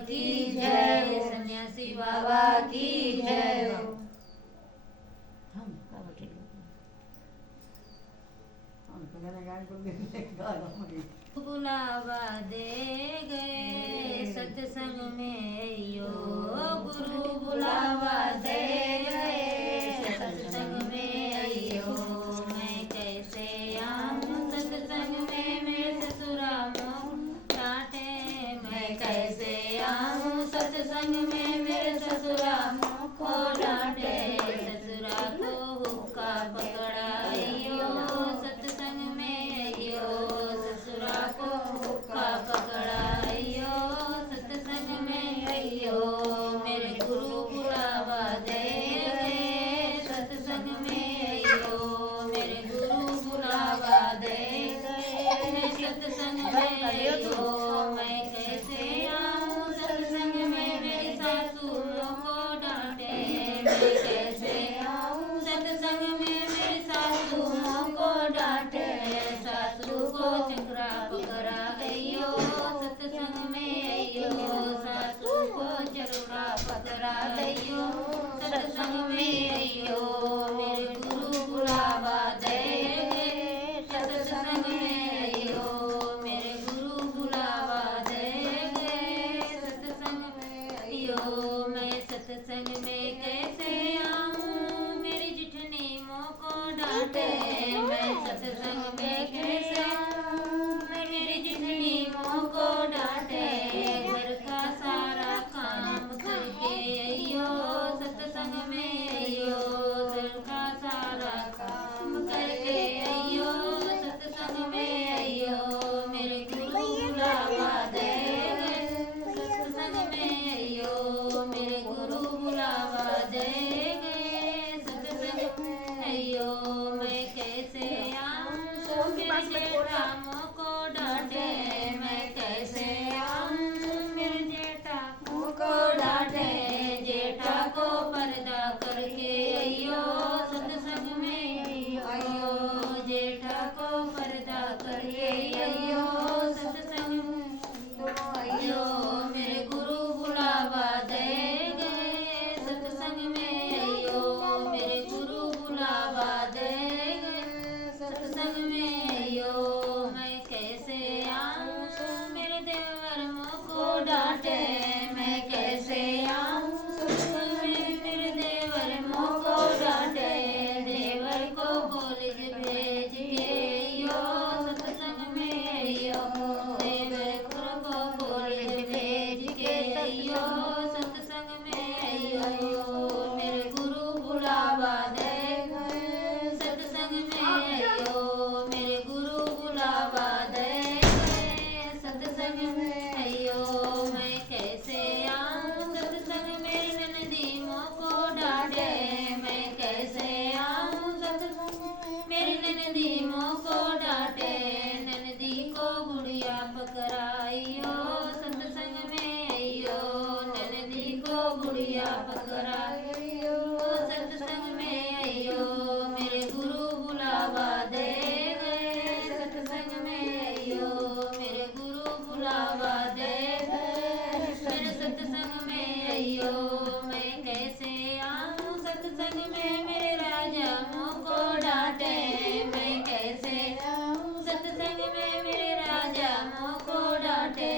की जय, सन्यासी बाबा की जय। बुलावा दे गए सत्संग में यो, गुरु बुलावा दे गए सत्संग में यो। मैं कैसे आऊं सत्संग में, मेरे ससुरा मुँह डांटे। मैं कैसे आऊं सत्संग में, मेरे ससुरा मुँह को डांटे। ससुरा को हुक्का पकड़ाइयो सत्संग में यो, ससुरा को हुक्का पकड़ाइयो सत्संग में यो। मेरे गुरु बुलावा दे गए सत्संग में यो, मेरे गुरु बुलावा दे गए सत्संग में यो। मैं कैसे आऊं सत्संग में, मेरी सासू को डांटे। मैं कैसे आऊं सत्संग में, मेरी सासू को डांटे। सासू को चक्रा पकड़ा गयो सत्संग में यो, सासू को चक्रा पकड़ा गयो सत्संग में यो। मेरे गुरु बुलावा दे गए सत्संग में यो, मेरे गुरु बुलावा दे गए सत्संग में यो। मैं सत्संग में कैसे आऊं, मेरी जिठनी मुँह को डांटे। मैं सत्संग में कैसे आऊं, मेरी जिठनी मुँह को डांटे। घर का सारा काम करके अइयो सत्संग में अइयो, घर का सारा काम करके अइयो सत्संग में अइयो। मेरे गुरु बुलावा दे गए सत्संग में अइयो, मेरे गुरु बुलावा दे गए सत्संग में अइयो। मैं कैसे आऊं मेरे जेठा मुँह को डांटे। मैं कैसे आऊं मेरे जेठा मुँह को डांटे। जेठा को पर्दा करके अइयो सत्संग में अइयो, जेठा को पर्दा करके अइयो सत्संग में अइयो। मेरे गुरु बुलावा दे गए सत्संग में अइयो, मेरे गुरु बुलावा दे गए सत्संग में अइयो। मैं कैसे आऊं मेरे देवर मुँह को डांटे। मैं कैसे आऊं सत्संग में, मेरे देवर मुँह को डांटे। देवर को कॉलेज भेज के अइयो सत्संग में अइयो, देवर को कॉलेज भेज के अइयो सत्संग में अइयो। मेरे गुरु बुलावा दे गए सत्संग में अइयो, मेरे गुरु बुलावा दे गए सत्संग में अइयो। मैं कैसे आऊं सत्संग में, ननदी मुँह को डांटे। मैं कैसे आऊं सत्संग में, मेरी ननदी मुँह को डांटे। ननदी को गुड़िया पकड़ाइयो सत्संग में अइयो, ननदी को गुड़िया पकड़ाइयो सत्संग में अइयो। मेरे गुरु बुलावा दे गए सत्संग में अइयो, मेरे गुरु बुलावा दे गए मेरे सत्संग में अइयो। मैं कैसे आऊं सत्संग में, मेरे राजा मुँह को डांटे। मैं कैसे आऊं सत्संग में, मेरे राजा मुँह को डांटे।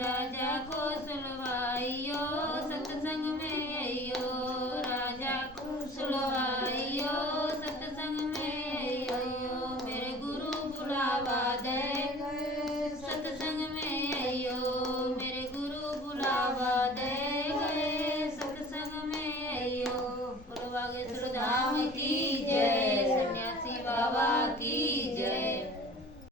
राजा को सुलवाइयो सत्संग में अइयो, राजा को सुलवाइयो सत्संग में अइयो। मेरे गुरु बुलावा दे गए सत्संग में अइयो, मेरे गुरु बुलावा दे गए सत्संग में अइयो। बोलो बागेश्वर धाम